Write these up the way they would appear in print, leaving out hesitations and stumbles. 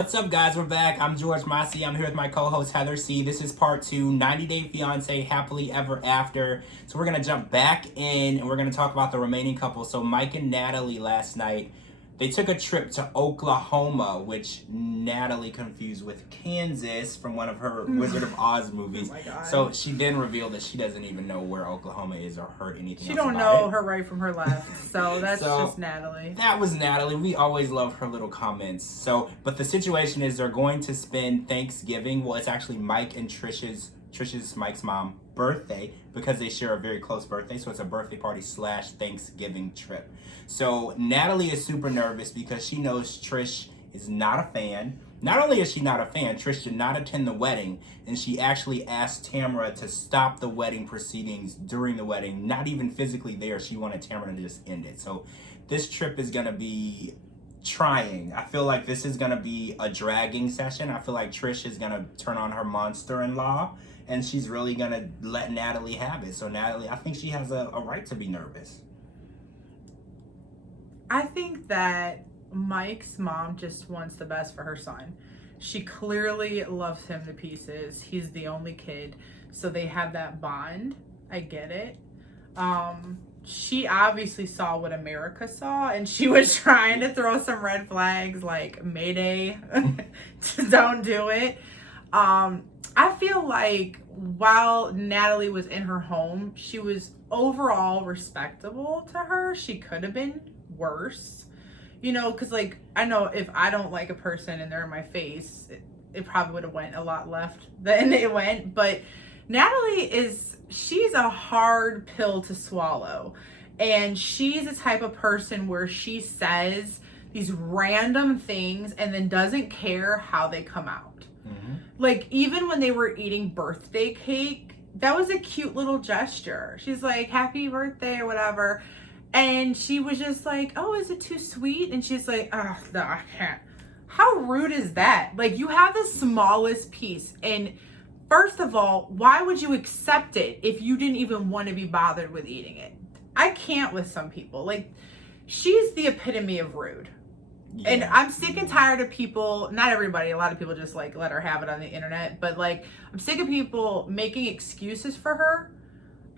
What's up, guys? We're back. I'm George Mossey. I'm here with my co-host Heather C. This is part 2, 90 Day Fiancé Happily Ever After. So we're going to jump back in and we're going to talk about the remaining couple. So Mike and Natalie last night, they took a trip to Oklahoma, which Natalie confused with Kansas from one of her Wizard of Oz movies. Oh my God. So she then revealed that she doesn't even know where Oklahoma is or heard anything She else don't about know it. her right from her left, so that's So, just Natalie. That was Natalie. We always love her little comments. So, but the situation is they're going to spend Thanksgiving. Well, it's actually Mike and Trisha's Mike's mom birthday because they share a very close birthday. So it's a birthday party / Thanksgiving trip. So Natalie is super nervous because she knows Trish is not a fan. Not only is she not a fan, Trish did not attend the wedding, and she actually asked Tamara to stop the wedding proceedings during the wedding, not even physically there. She wanted Tamara to just end it. So this trip is going to be trying. I feel like this is going to be a dragging session. I feel like Trish is going to turn on her monster-in-law, and she's really going to let Natalie have it. So Natalie, I think she has a right to be nervous. I think that Mike's mom just wants the best for her son. She clearly loves him to pieces. He's the only kid, so they have that bond. I get it. She obviously saw what America saw, and she was trying to throw some red flags like Mayday, don't do it. I feel like while Natalie was in her home, she was overall respectable to her. She could have been worse, you know, because like I know if I don't like a person and they're in my face, it probably would have went a lot left than it went. But Natalie she's a hard pill to swallow, and she's the type of person where she says these random things and then doesn't care how they come out. Mm-hmm. Like even when they were eating birthday cake, that was a cute little gesture. She's like, happy birthday or whatever. And she was just like, oh, is it too sweet? And she's like, oh, no, I can't. How rude is that? Like, you have the smallest piece. And first of all, why would you accept it if you didn't even want to be bothered with eating it? I can't with some people. Like, she's the epitome of rude. Yeah. And I'm sick and tired of people, not everybody, a lot of people just like let her have it on the internet. But like, I'm sick of people making excuses for her.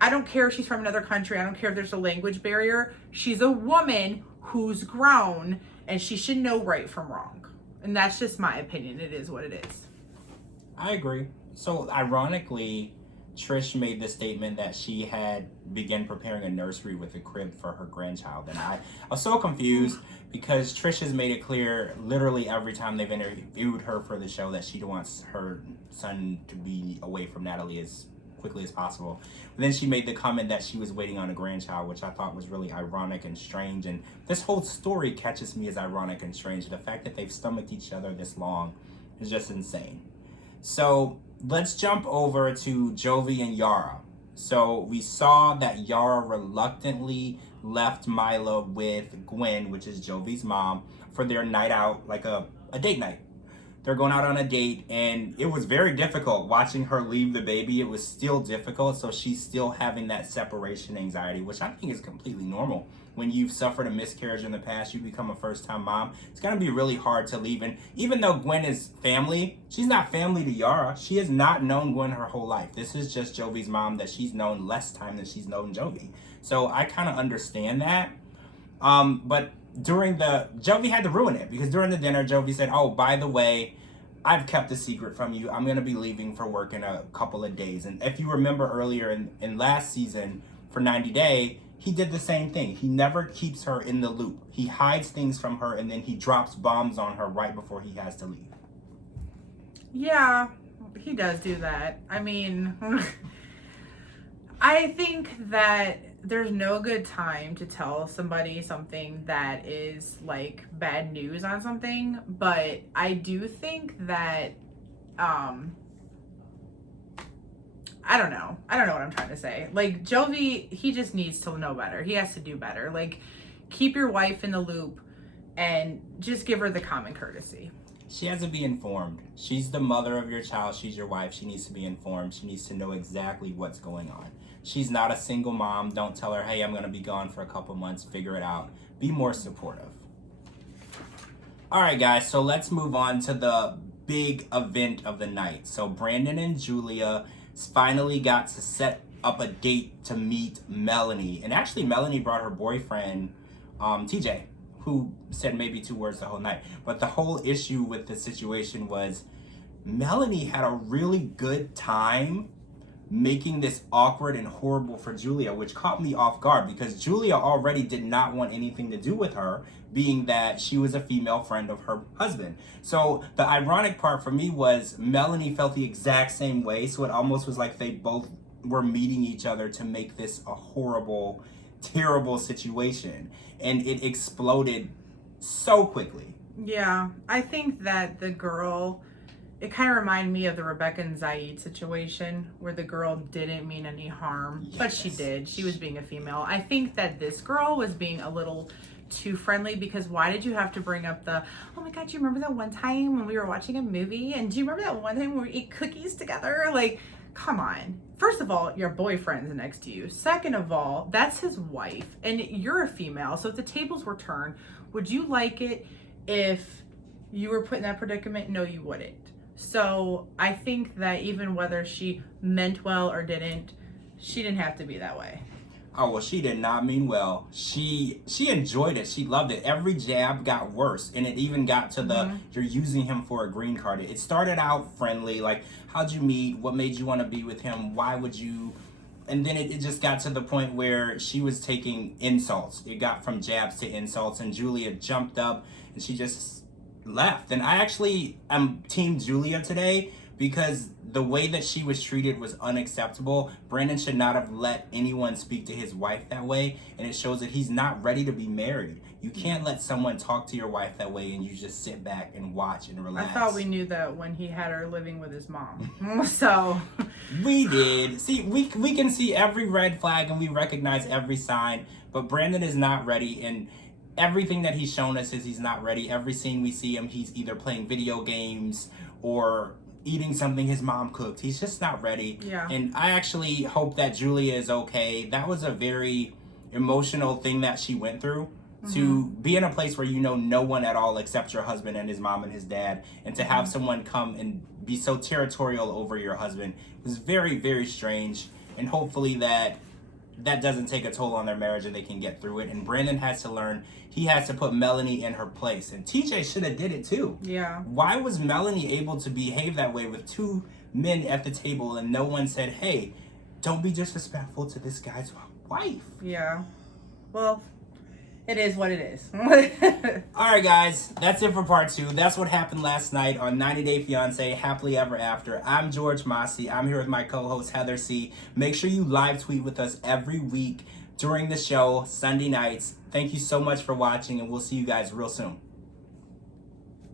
I don't care if she's from another country. I don't care if there's a language barrier. She's a woman who's grown and she should know right from wrong. And that's just my opinion. It is what it is. I agree. So ironically, Trish made the statement that she had begun preparing a nursery with a crib for her grandchild. And I was so confused because Trish has made it clear literally every time they've interviewed her for the show that she wants her son to be away from Natalie as quickly as possible. But then she made the comment that she was waiting on a grandchild, which I thought was really ironic and strange. And this whole story catches me as ironic and strange. The fact that they've stomached each other this long is just insane. So let's jump over to Jovi and Yara. So we saw that Yara reluctantly left Mila with Gwen, which is Jovi's mom, for their night out, like a date night. They're going out on a date, and it was very difficult watching her leave the baby. It was still difficult, so she's still having that separation anxiety, which I think is completely normal. When you've suffered a miscarriage in the past, you become a first-time mom, it's going to be really hard to leave. And even though Gwen is family, she's not family to Yara. She has not known Gwen her whole life. This is just Jovi's mom that she's known less time than she's known Jovi. So I kind of understand that. But Jovi had to ruin it because during the dinner, Jovi said, oh, by the way, I've kept a secret from you. I'm going to be leaving for work in a couple of days. And if you remember earlier in last season for 90 Day, he did the same thing. He never keeps her in the loop. He hides things from her and then he drops bombs on her right before he has to leave. Yeah, he does do that. I mean, I think that there's no good time to tell somebody something that is like bad news on something, but I do think that I don't know what I'm trying to say. Like Jovi, he just needs to know better. He has to do better. Like keep your wife in the loop and just give her the common courtesy. She has to be informed. She's the mother of your child. She's your wife. She needs to be informed. She needs to know exactly what's going on. She's not a single mom. Don't tell her, hey, I'm going to be gone for a couple months. Figure it out. Be more supportive. All right, guys, so let's move on to the big event of the night. So Brandon and Julia finally got to set up a date to meet Melanie. And actually, Melanie brought her boyfriend, TJ, who said maybe 2 words the whole night. But the whole issue with the situation was Melanie had a really good time making this awkward and horrible for Julia, which caught me off guard because Julia already did not want anything to do with her, being that she was a female friend of her husband. So the ironic part for me was Melanie felt the exact same way, so it almost was like they both were meeting each other to make this a horrible, terrible situation. And it exploded so quickly. Yeah, I think that the girl, it kind of reminded me of the Rebecca and Zaid situation where the girl didn't mean any harm, but she did. She was being a female. I think that this girl was being a little too friendly because why did you have to bring up the, oh my God, do you remember that one time when we were watching a movie? And do you remember that one time when we ate cookies together? Like, come on. First of all, your boyfriend's next to you. Second of all, that's his wife and you're a female. So if the tables were turned, would you like it if you were put in that predicament? No, you wouldn't. So I think that even whether she meant well or didn't, she didn't have to be that way. Oh, well, she did not mean well. She enjoyed it. She loved it. Every jab got worse. And it even got to the, you're using him for a green card. It started out friendly, like, how'd you meet? What made you want to be with him? Why would you? And then it just got to the point where she was taking insults. It got from jabs to insults. And Julia jumped up and she just left. And I actually am team Julia today because the way that she was treated was unacceptable. Brandon should not have let anyone speak to his wife that way, and it shows that he's not ready to be married. You can't let someone talk to your wife that way and you just sit back and watch and relax. I thought we knew that when he had her living with his mom. So we did. See, we can see every red flag and we recognize every sign, but Brandon is not ready, and everything that he's shown us is he's not ready. Every scene we see him, he's either playing video games or eating something his mom cooked. He's just not ready. Yeah. And I actually hope that Julia is okay. That was a very emotional thing that she went through. To be in a place where you know no one at all except your husband and his mom and his dad, and to have someone come and be so territorial over your husband was very, very strange. And hopefully that doesn't take a toll on their marriage and they can get through it. And Brandon has to learn he has to put Melanie in her place. And TJ should have did it too. Yeah. Why was Melanie able to behave that way with 2 men at the table and no one said, hey, don't be disrespectful to this guy's wife? Yeah. Well, it is what it is. All right, guys, that's it for part 2. That's what happened last night on 90 Day Fiancé Happily Ever After. I'm George Mossey. I'm here with my co-host Heather C. Make sure you live tweet with us every week during the show, Sunday nights. Thank you so much for watching, and we'll see you guys real soon.